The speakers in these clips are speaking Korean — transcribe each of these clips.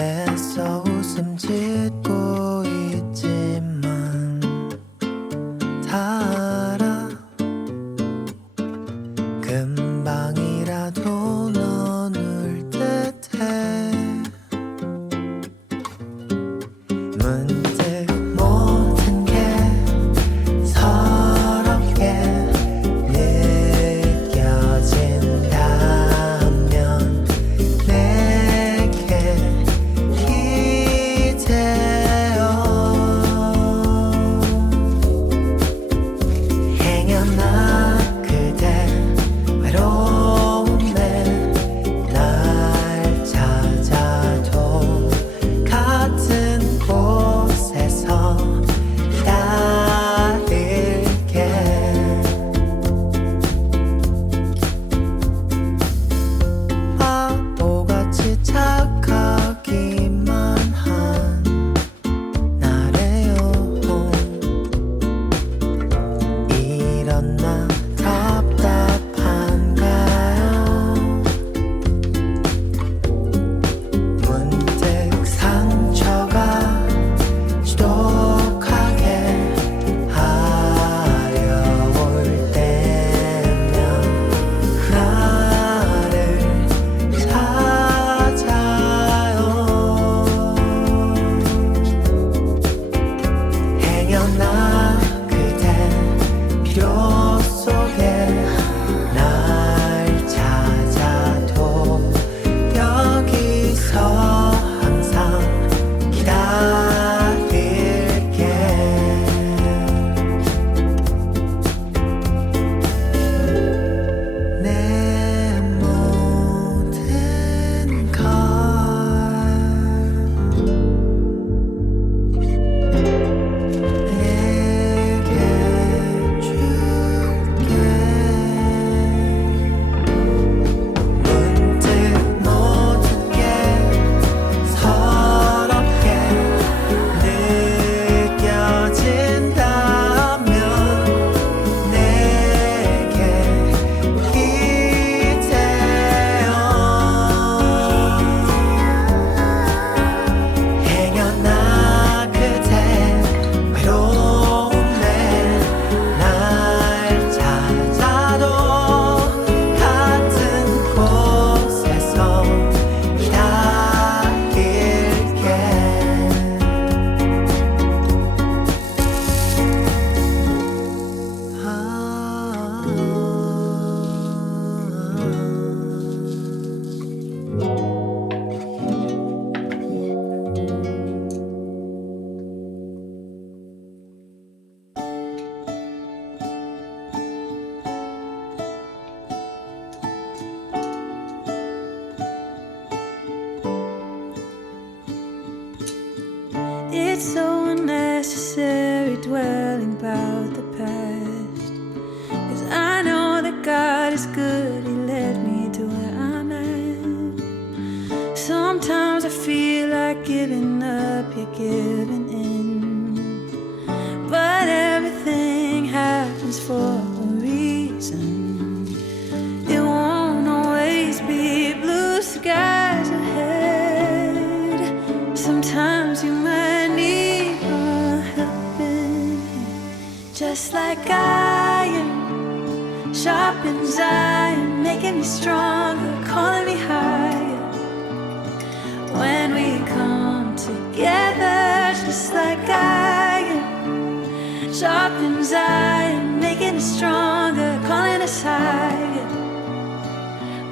애써 웃음 짓고 있지만 다 알아 금방이라도 넌 울 듯해 문득 모든 게 서럽게 느껴진다면 내게 기대어 행여나 그대 외로움에 날 찾아도 같은 곳에서 기다릴게 바보같이 착하기만 한 나래요 이런 나 답답한가요 문득 상처가 지독하게 하려올 때면 나를 찾아요 행여나 그대 필요 속에 날 찾아도 여기서 항상 기다릴게 내 모든 걸 내게 줄게 문득 모든 게 서럽게 느껴진다면 내게 기대어 행여나 그대 외로움에 날 찾아도 같은 곳에서 기다릴게 It's so unnecessary dwelling about the past. 'Cause I know that God is good, He led me to where I'm at. Sometimes I feel like giving up, you're giving in. But everything happens for a reason. It won't always be blue skies ahead. Sometimes you might need a helping hand. Just like iron sharpens iron, making me stronger, calling me higher. When we come together, just like iron sharpens iron, making us stronger, calling us higher.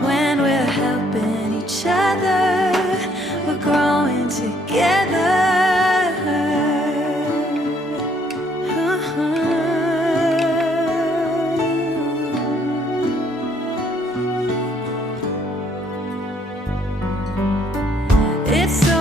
When we're helping each other, we're growing together. It's so